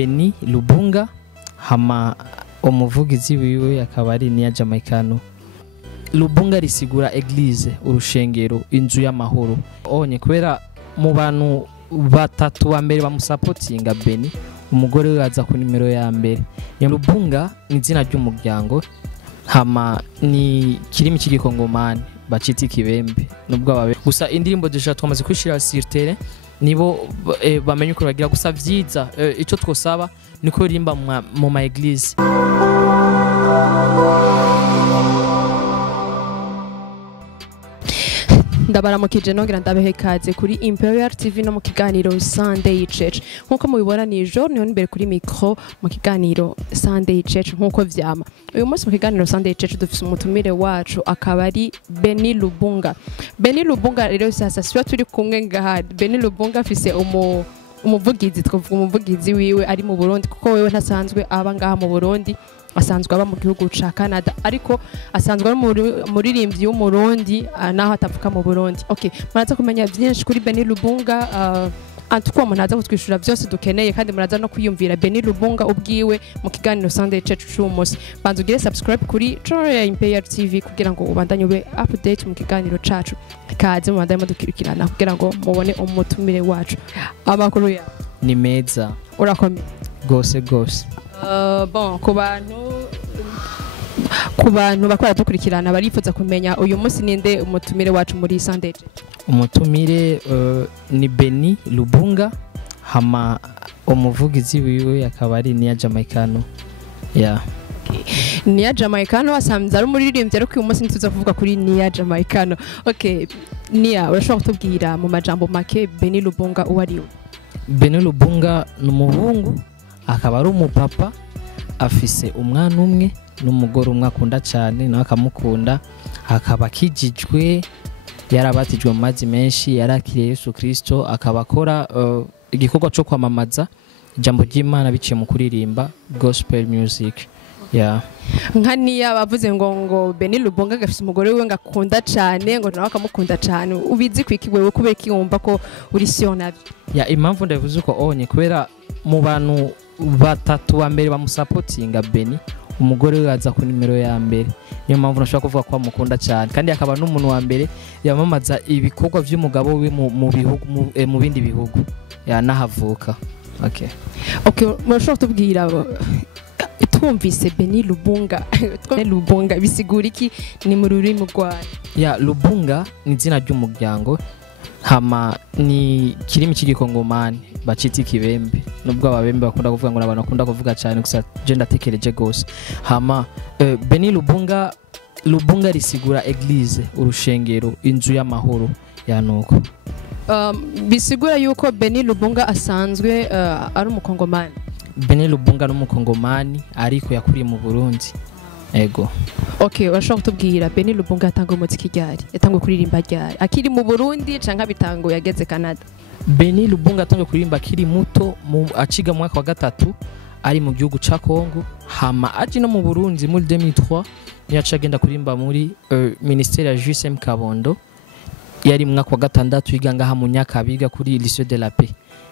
Bénis lubunga hama umuvugizi wiwe akaba ari niya Jamaicano. Lubunga risigura eglise, urushengero, inzu y'amahoro. Onye kubera mu bantu batatu ba mbere bamusapotinga Bénis, umugore we aza ku nimero ya mbere. Lubunga ni izina ry'umuryango, hama ni kirimi cy'igikongomani bacita ikibembe nubwo babe. Gusa indirimbo dushaka twamaze kwishira sur terrain nibo bamenye uko bagira. Gusa vyiza ico twosaba niko rimba mu ma eglise. Ndabaramukije nongera ndabehekaze kuri Imperial TV no mu kiganiro Sunday Church. Nkuko mubibona ni jour niho imbere kuri micro mu kiganiro Sunday Church nkuko vyama. Uyu munsi mu kiganiro Sunday Church dufise umutumire wacu akaba ari Bénis Lubunga. Bénis Lubunga rero sasa siwa turi kumwe ngaha. Bénis Lubunga afise umuvugizi, twavuga umuvugizi wiwe ari mu Burundi kuko wewe ntasanzwe aba ngaha mu Burundi, asanzwe aba mu gihugu ca Canada, ariko asanzwe ari muririmbyi w'umurundi naho atavuka mu Burundi. Okay, muraza kumenya byinshi kuri Bénis Lubunga, antuko munaza kutwishura byose dukeneye, kandi muraza no kwiyumvira Bénis Lubunga ubwiwe mu kiganiro Sunday Church cy'umunsi. Banza ugire subscribe kuri channel ya Imperial TV kugira ngo ubandanye ube update mu kiganiro cacu. Kaze mubandanye mudukirikirana kugira ngo mubone umutumire wacu. Amakuru ya Ni meza. Urakomeye Gose. Bon, ku bantu bakora dukurikirana barifuza kumenya uyu munsi ninde umutumire wacu muri Sunday. Umutumire ni Bénis Lubunga hama umuvugizi wiwe akaba ari niya Jamaicano. Yeah. Niya Jamaicano asanzwe ari umuririmbyi, ariko uyu munsi nituza kuvuga kuri niya Jamaicano. Okay, niya urashobora kutubwira mu majambo make Bénis Lubunga uwariwe? Bénis Lubunga n'umuhungu akaba ari umupapa, afise umwana umwe n'umugore umwe akunda cyane nawe akamukunda, akaba akijijwe, yarabatijwe mu mazi menshi, yarakiriye Yesu Kristo, akaba akora igikorwa cyo kwamamaza ijambo ry'Imana biciye mu kuririmba gospel music. Yeah. Nka niya bavuze ngo Bénis Lubunga gafise umugore we ngakunda cyane, ngo nawe akamukunda cyane, ubizi kwiki wewe kubera kiyumva ko uri sionavyo? Ya impamvu ndavuze uko onye kubera mu bantu batatu ba mbere bamusapotinga Bénis, umugore we aza ku nimero ya mbere. Niyo mpamvu nashaka kuvuga ko amukunda cyane, kandi akaba n'umuntu wa mbere yamamaza ibikorwa by'umugabo we mu bindi bihugu nahavuka. Okay, murashobora kutubwira twumvise Bénis Lubunga Lubunga bisigura iki ni mu rurimi rwayo? Ya Lubunga ni izina ry'umuryango, hama ni kirimi cy'igikongomani bacita ikibembe nubwo ababembe bakunda kuvuga ngo abantu bakunda kuvuga cyane, gusa je ndatekereje gose. Hama Bénis Lubunga risigura eglise, urushengero, inzu y'amahoro. Nuko bisigura yuko Bénis Lubunga asanzwe ari umukongomani? Bénis Lubunga n'umukongomani ariko yakuriye mu Burundi. Ego. Okay, urashobora kutubwira Bénis Lubunga yatanga umuziki ryari? Yatangwe kuririmba ryari? Akiri mu Burundi canka bitango yageze Canada? Bénis Lubunga atangwe kuririmba akiri muto, aciga mu mwaka wa gatatu ari mu gihugu ca Congo, hama aje no mu Burundi muri 2003 yaca agenda kuririmba muri ministère ya JSM Kabondo, yari mu mwaka wa gatandatu yiga ngaha mu Nyakabiga kuri lycée de la paix.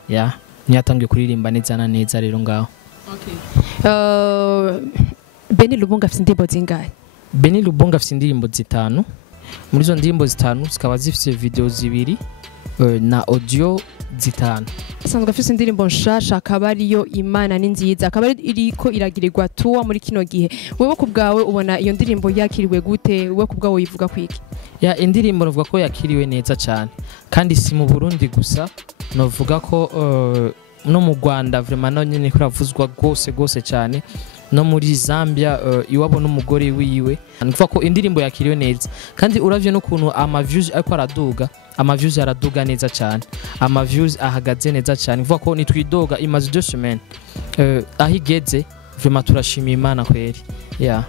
Yeah, nyatangiye kuririmba neza na neza rero ngaho. Okay. Bénis Lubunga afite indirimbo zingahe? Bénis Lubunga afite indirimbo zitanu. Muri zo ndirimbo zitanu zikaba zifite video zibiri na audio zitanu. Asanzwe afite indirimbo nshasha akaba ariyo Imana ni nziza, akaba iriko iragirirwa tuwa muri kino gihe. Wewe kubgawe ubona iyo ndirimbo yakiriwe gute? Wewe kubgawe yivuga kwiki? Ya indirimbo novuga ko yakiriwe neza cyane, kandi si mu Burundi gusa, novuga ko no mu Rwanda vraiment no nyene kuravuzwa gose cyane, no muri Zambia iwabo n'umugore wiwe. Nuvuga ko indirimbo yakiriwe neza, kandi uravye no kuntu ama views ariko araduga, ama views araduga neza cyane, ama views ahagaze neza cyane. Nuvuga ko nitwidoga imaze 2 semaines ahigeze, vraiment turashima Imana kweri. Yeah.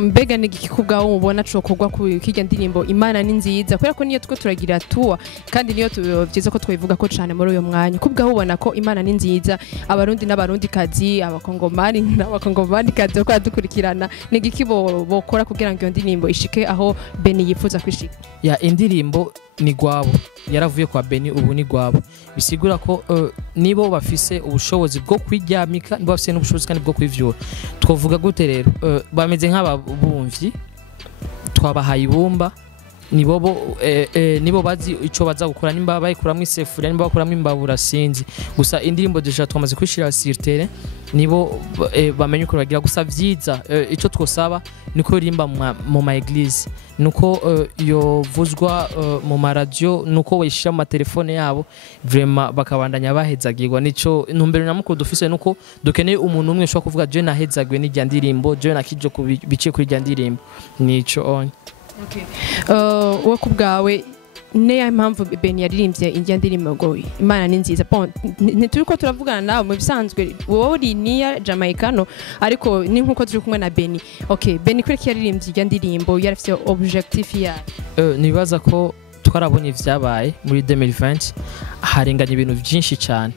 Mbega ni gikubgaho mubona cokogwa ku kijya ndirimbo Imana ni nziza, kubera ko niyo twe turagira tuwa, kandi niyo tubyiza ko twivuga ko cyane muri uyo mwanya. Kubgaho ubona ko Imana ni nziza, abarundi n'abarundi kazi, abakongomani n'abakongomani kazi ko dukurikirana, ni giki bokora kugira ngo iyo ndirimbo ishike aho Bénis yifuza kwishika? Ya indirimbo ni gwabo, yaravuye kwa Bénis ubu ni gwabo. Bisigura ko nibo bafise ubushobozi bwo kwiryamika, nibo bafise n'ubushobozi kandi bwo kwivyura. Twovuga gute rero? Bameze nk'ababumvyi twabahaye ibumba, nibo bazi ico baza gukora, nimba bayikuramwe isefuriya, nimba bakuramwe imbabura sinzi. Gusa indirimbo deja twamaze kwishira sur terrain, nibo bamenye uko bagira. Gusa vyiza ico twosaba niko rimba mu ma eglise, nuko yovuzwa mu ma radio, nuko wishira mu telefone yabo, vraiment bakabandanya bahezagirwa. Nico ntumbero nyamukuru dufise, nuko dukeneye umuntu umwe ushobora kuvuga je nahezagwe n'irya ndirimbo, je nakije kubice kuri irya ndirimbo. Nico on. Okay. Wo kubgawe ne impamvu Bénis yaririmbye irya ndirimbo ngo Imana ni nziza. Bon, nituko turavugana nawe mu bisanzwe wowe uri niya Jamaicano, ariko ni nkuko turi kumwe na Bénis. Okay, Bénis kuri yaririmbye irya ndirimbo yarafite objectif ya nibaza ko twarabonye ivyabaye muri 2020 harenganye ibintu byinshi cyane.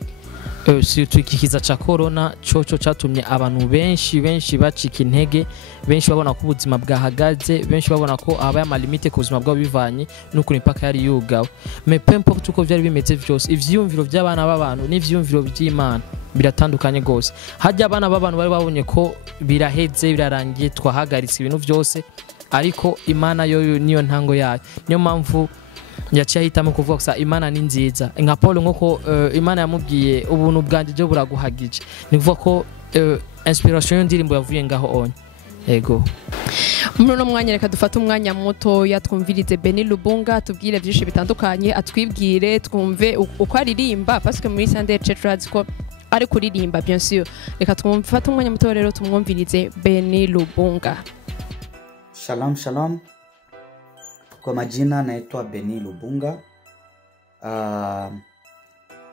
Ikiza ca corona coco catumye abantu benshi bacika intege, benshi babona ko ubuzima bwahagaze, benshi babona ko abaye amalimite ku buzima bwabo bivanye nuko impaka yari yugawe. Mais peu importe uko vyari bimeze vyose, ivyiyumviro by'abana b'abantu n'ivyiyumviro by'Imana biratandukanye gose. Hajya abana b'abantu bari babonye ko biraheze, birarangiye, twahagaritse ibintu byose, ariko Imana yo niyo ntango yayo. Niyo mpamvu yaciye ahitamo kuvuga gusa Imana ni nziza. Nka Paul nk'uko Imana yamubwiye ubuntu bwanje byo buraguhagije, ni kuvuga ko inspiration y'indirimbo yavuye ngaho on. Ego muri no mwanya reka dufata umwanya muto yatwumvirize Bénis Lubunga, tubwire byinshi bitandukanye, atwibwire twumve uko aririmba, parce que muri Sunday Church radio ko ari kuririmba bien sûr. Reka twumfata umwanya muto rero tumwumvirize Bénis Lubunga. Shalom shalom. Kwa majina naitwa Bénis Lubunga.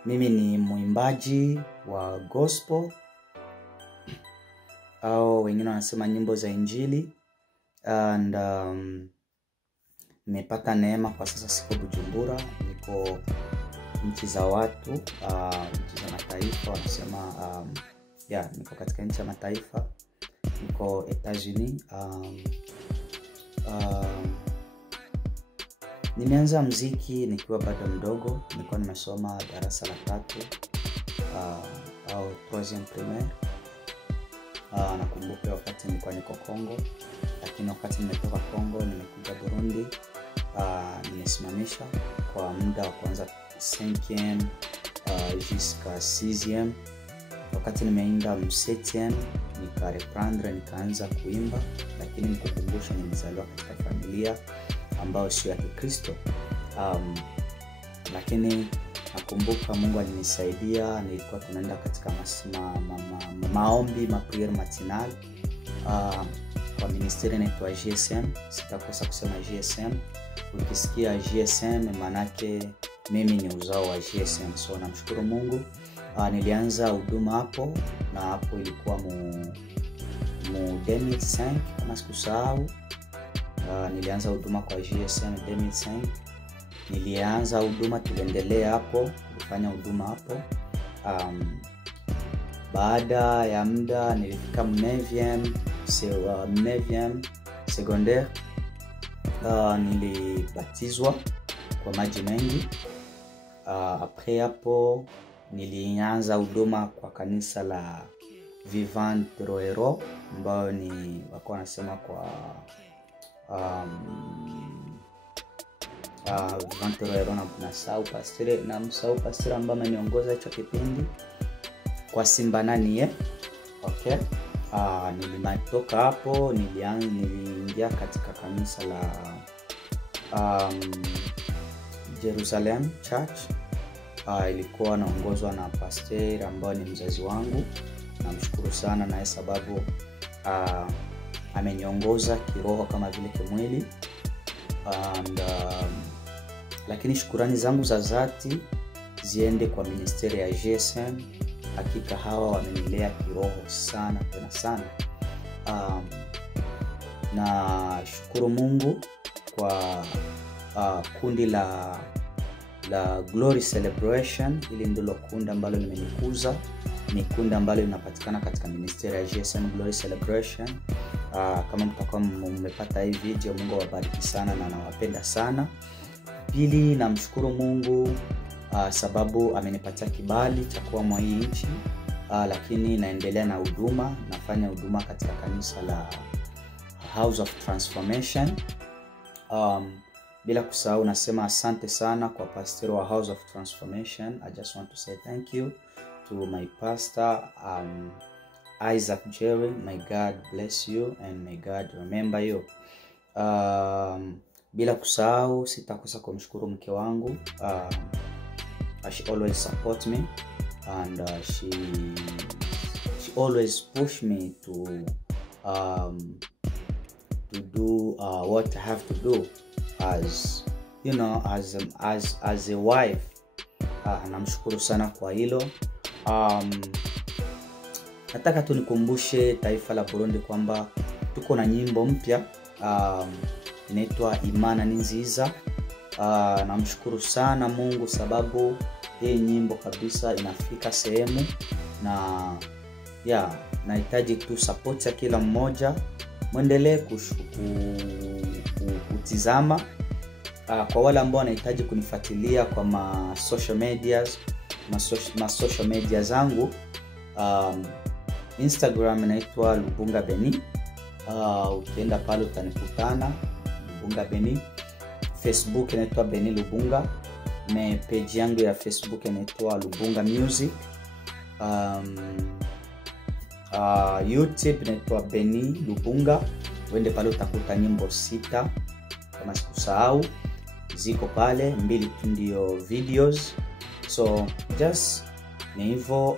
Mimi ni muimbaji wa gospel au wengine wanasema nyimbo za injili, and nimepata neema kwa sasa siko Bujumbura, niko nchi za watu, nchi za mataifa wanasema, niko katika nchi za mataifa, niko Etats-Unis. Nimeanza muziki nikiwa bado mdogo, nilikuwa nimesoma darasa la 3 au 3e primaire. Nakumbuka wakati nilikuwa niko Kongo, lakini wakati nimetoka Kongo nimekuja Burundi, nimesimamisha kwa muda wa kwanza 5e jusqu'à 6e. Wakati nimeenda 7e nikareprendre, nikaanza kuimba, lakini nikukumbusha nimezaliwa katika familia ambao sio ya Kikristo. Lakini nakumbuka Mungu alinisaidia, nilikuwa tunaenda katika maombi, prayer matinal kwa ministeri inaitwa GSM. Sitakosa kusema GSM. Ukisikia GSM manake mimi ni uzao wa GSM. So namshukuru Mungu. Nilianza huduma hapo, na hapo ilikuwa mu 2005 kama sikusahau. Nilianza huduma kwa GSM 2005. Nilianza huduma, tuliendelea hapo, tulifanya huduma hapo. Baada ya muda nilifika 9e secondaire. Nilibatizwa kwa maji mengi. Après hapo nilianza huduma kwa kanisa la Vivant Roero, ambao ni wako wanasema kwa Vivant Roero na Sao Pastor ambaye ameniongoza hicho kipindi kwa Simba nani okay. Nilimatoka hapo, niliingia katika kanisa la Jerusalem Church. Ilikuwa naongozwa na pastor ambaye ni mzazi wangu. Namshukuru sana naye sababu ameniongoza kiroho kama vile kimwili. Lakini shukrani zangu za dhati ziende kwa ministeri ya GSM. Hakika hawa wamenilea kiroho sana tena sana. Na shukuru Mungu kwa kundi la Glory Celebration. Hili ndilo kundi ambalo limenikuza, ni kundi ambalo linapatikana katika ministeri ya GSM Glory Celebration. Kama mtakuwa mmepata hii video, Mungu awabariki sana na nawapenda sana. Pili, namshukuru Mungu sababu amenipatia kibali cha kuwa mwa hii nchi, lakini naendelea na huduma, nafanya huduma katika kanisa la House of Transformation. Bila kusahau nasema asante sana kwa pastor wa House of Transformation. I just want to say thank you to my pastor Isaac Jerry. May God bless you and may God remember you. Bila kusahau sitakosa kumshukuru mke wangu. She always support me and she always push me to do what I have to do as you know, as a wife. Namshukuru sana kwa hilo. Nataka tu nikumbushe taifa la Burundi kwamba tuko na nyimbo mpya inaitwa Imana ni nziza. Namshukuru sana Mungu sababu hii nyimbo kabisa inafika sehemu, na nahitaji tu support ya kila mmoja. Muendelee kutizama. Kwa wale ambao wanahitaji kunifuatilia kwa social media zangu, Instagram inaitwa lubunga Bénis. Ukienda pale utanikutana lubunga Bénis. Facebook inaitwa Bénis lubunga. Page yangu ya Facebook inaitwa lubunga music. YouTube inaitwa Bénis lubunga. Uende pale utakuta nyimbo 6 kama sikusahau, ziko pale 2 tu ndio videos. So just ni hivyo.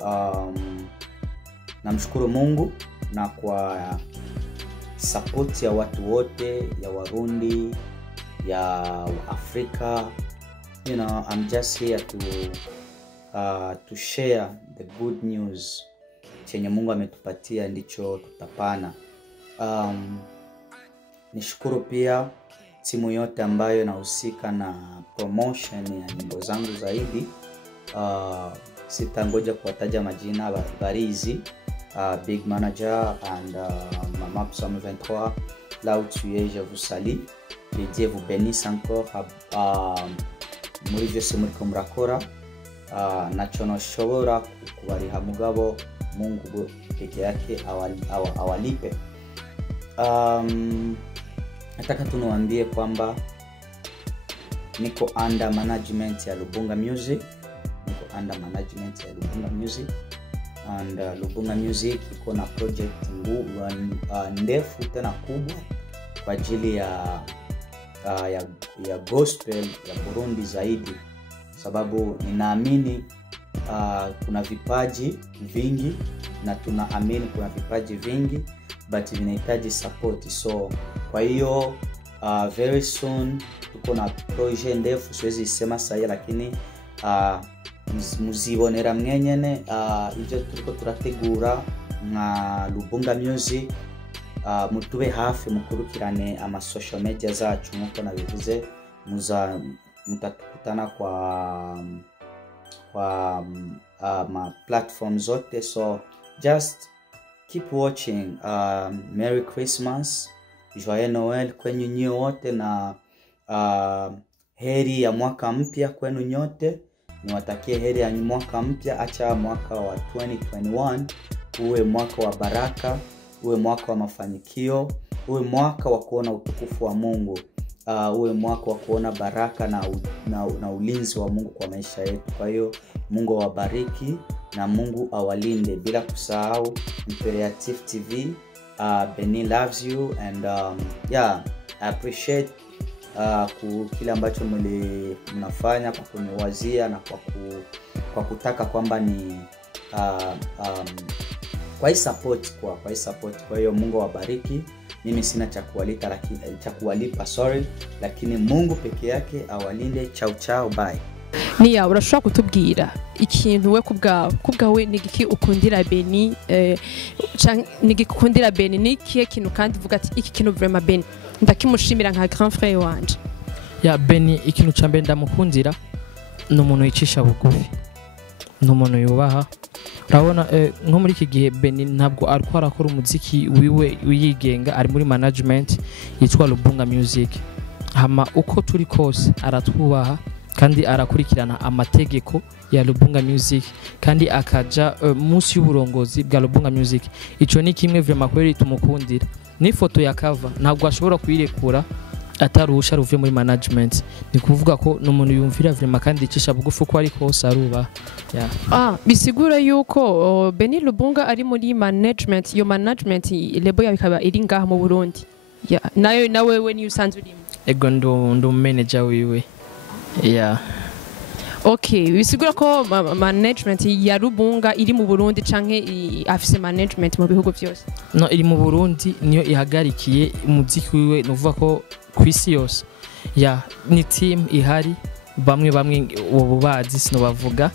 Namshukuru Mungu na kwa support ya watu wote, ya Warundi, ya Afrika. You know, I'm just here to share the good news. Chenye Mungu ametupatia ndicho tutapana. Nishukuru pia timu yote ambayo inahusika na promotion ya nyimbo zangu zaidi. Sitangoja kuwataja majina, Barizi, Big Manager and Mama Psalm 23. Là où tu es, je vous salue. Que Dieu vous bénisse encore. Muri byose muri ko murakora. Nacho noshobora kubariha mugabo Mungu peke yake awalipe. Nataka tu niwaambie kwamba niko under management ya Lubunga Music. And Lubunga Music iko na project ndefu tena kubwa kwa ajili ya gospel ya Burundi zaidi, sababu ninaamini kuna vipaji vingi, na tunaamini kuna vipaji vingi but vinahitaji support. So kwa hiyo very soon tuko na project ndefu, siwezi sema sasa, lakini muzibonera mwenyene ivyo turiko turategura nka Lubunga Music. Mutube hafi mukurukirane ama social media zacu nkuko nabivuze, mutatukutana kwa ma platform zote. So just keep watching. Merry Christmas, Joyeux Noel kwenye nyote wote, na heri ya mwaka mpya kwenu nyote. Niwatakie heri ya mwaka mpya. Acha mwaka wa 2021 uwe mwaka wa baraka, uwe mwaka wa mafanikio, uwe mwaka wa kuona utukufu wa Mungu, uwe mwaka wa kuona baraka na ulinzi wa Mungu kwa maisha yetu. Kwa hiyo Mungu awabariki na Mungu awalinde. Bila kusahau Imperative TV, Bénis loves you and I appreciate kile ambacho mnafanya kwa kuniwazia na kwa kutaka kwamba ni kwa hii support. Kwa hiyo Mungu awabariki. Mimi sina cha kuwalipa lakini Mungu peke yake awalinde. Ciao bye. Niya urashobora kutubwira ikintu we kubwawe nigiki ukundira Bénis, nigikundira Bénis nikiye kintu kandi uvuga ati iki kintu vraiment Bénis ndakimushimira nka grand frère wanje? Bénis ikintu cyambe ndamukundira n'umuntu yicisha bugufi, n'umuntu yubaha. Urabona nko muri iki gihe Bénis ntabwo ariko arakora umuziki wiwe wigenga, ari muri management yitwa Lubunga Music. hama uko turi kose aratwubaha kandi arakurikirana amategeko ya Lubunga Music kandi akaja munsi y'uburongozi bwa Lubunga Music. Ico ni kimwe vraiment kweri tumukundira. Ni foto ya cover ntabwo ashobora kuyirekura atarusha ruvuye muri management. Ni kuvuga ko n'umuntu yumvira vraiment kandi icisha bugufu ko ari kose aruba. Bisigura yuko Bénis Lubunga ari muri management, yo management lebo yakaba iri ngaha mu Burundi. Nawe we ni usanzwe urimo. Ego ndo manager wiwe. Okay, bisigura ko management ya Lubunga iri mu Burundi canke afise management mu bihugu byose? No, iri mu Burundi niyo ihagarikiye umuziki wiwe, novuga ko kwisi yose. Ni team ihari, bamwe ububazi sino bavuga.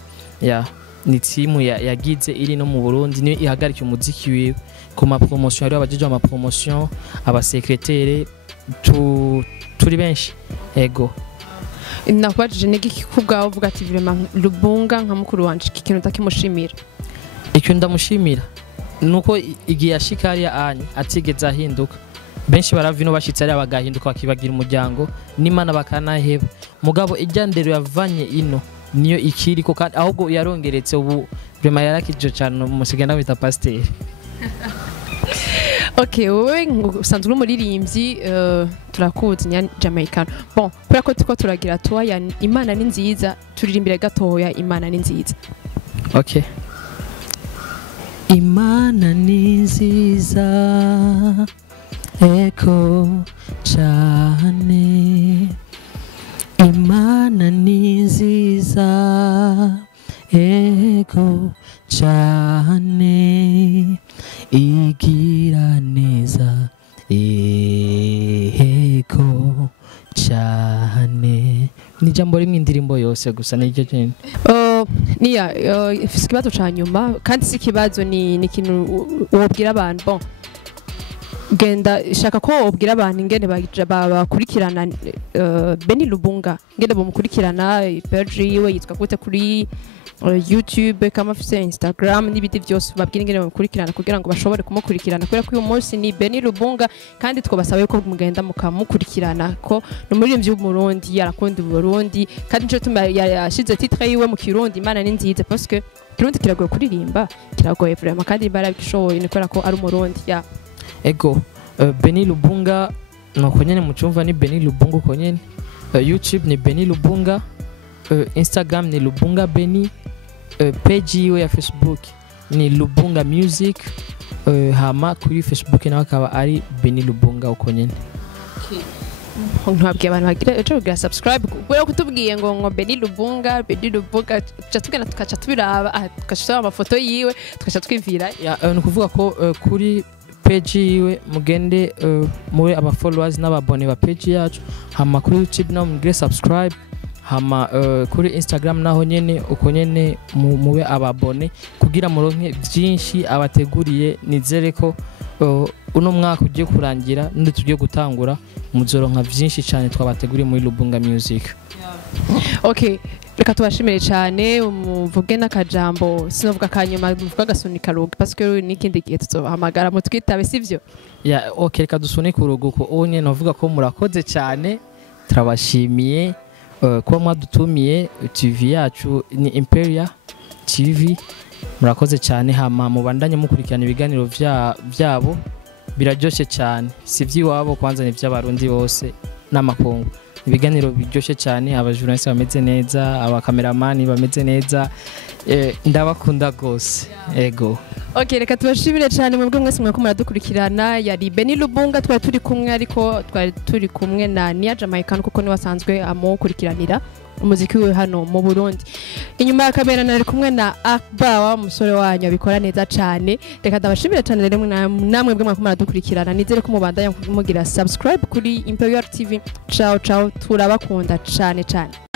Ni team yagize iri no mu Burundi niyo ihagarikiye umuziki wiwe. Ku ma promotion ari abajeje ama promotion, aba secrétaire turi benshi. Ego. Nakubajije n'igiki kubwaho uvuga ati vraiment Lubunga nka mukuru wanje ikintu takimushimira? Icyo ndamushimira nuko igihe yashikari anye atigeze ahinduka. Benshi baravino bashitse ari abagahinduka bakibagira umuryango n'Imana bakanaheba. Mugabo ijyandero yavanye ino niyo ikiriko kandi ahubwo yarongeretse ubu vraiment yarakije cyane umusigenda bita pasteur. Okay, wewe usanzwe umuririmbyi turakuzi nya Jamaican. Bon, kurako tuko turagira tuwa ya Imana ni nziza, turirimbire gatoya Imana ni nziza. Okay. Imana ni nziza eko cyane, Imana ni nziza eko cyane, igira neza eko cyane. Ni jambo rimwe indirimbo yose gusa n'icyo cyane. Ifise ikibazo ca nyuma kandi si ikibazo ni ikintu wobwira abantu. Bon, genda shaka ko wobwira abantu ingene bakurikirana Bénis Lubunga, ingene bamukurikirana page yiwe yitwa gute kuri YouTube, kama afise Instagram n'ibindi byose babwira ingene bamukurikirana kugira ngo bashobore kumukurikirana kubera ko uyu munsi ni Bénis Lubunga kandi twobasabe ko mugenda mukamukurikirana ko n'umuririmbyi w'umurundi yarakunda Burundi kandi nco tuma yashize titre yiwe mu Kirundi Imana ni nziza parce que Kirundi kiragoye kuririmba, kiragoye vraiment kandi barabishoboye nikora ko ari umurundi. Ego Bénis Lubunga nuko nyene mucumva ni Bénis Lubunga uko nyene. YouTube ni Bénis Lubunga, Instagram ni Lubunga Bénis, page yiwe ya Facebook ni Lubunga Music, hama kuri Facebook nawe akaba ari Bénis Lubunga uko nyene. Ntabwiye abantu bagira subscribe kubera kutubwiye ngo Bénis Lubunga tugenda tukaca tubiraba tukaca amafoto yiwe tukaca twivira. Ni kuvuga ko kuri page yiwe mugende muwe aba followers n'ababone ba page yacu, hama kuri YouTube naho mugire subscribe, hama kuri Instagram naho nyene uko nyene muwe ababone kugira muronke byinshi abateguriye. Nizere ko uno mwaka ugiye kurangira ndi tugiye gutangura muzoronka byinshi cyane twabateguriye muri Lubunga Music. Okay, reka tubashimire cyane, umuvuge n'akajambo sinovuga kanyuma muvuga gasunika rugo parce que n'ikindi gihe tuzobahamagara mutwitabe sivyo? Okay, reka dusunika urugo ko onye novuga ko murakoze cyane, turabashimiye kuba mwadutumiye. TV yacu ni Imperial TV, murakoze cyane, hama mubandanye mukurikirana ibiganiro byabo biraryoshe cyane, sivyiwabo kwanza ni by'abarundi bose n'amakungu. Ibiganiro biryoshye cyane, abajournaliste bameze neza, abakameramani bameze neza, ndabakunda gose. Ego. Okay, reka tubashimire cyane mwebwe mwese mwako muradukurikirana. Yari Bénis Lubunga twari turi kumwe, ariko twari turi kumwe na Nia Jamaican kuko ni wasanzwe amukurikiranira umuziki we hano mu Burundi. Inyuma ya kamera nari kumwe na Akba wa musore wanyu abikora neza cyane. Reka ndabashimire cyane rero namwe bwe mwako muradukurikirana. Nizere ko mubandanya mugira subscribe kuri Imperial TV. Ciao ciao, turabakunda cyane cyane.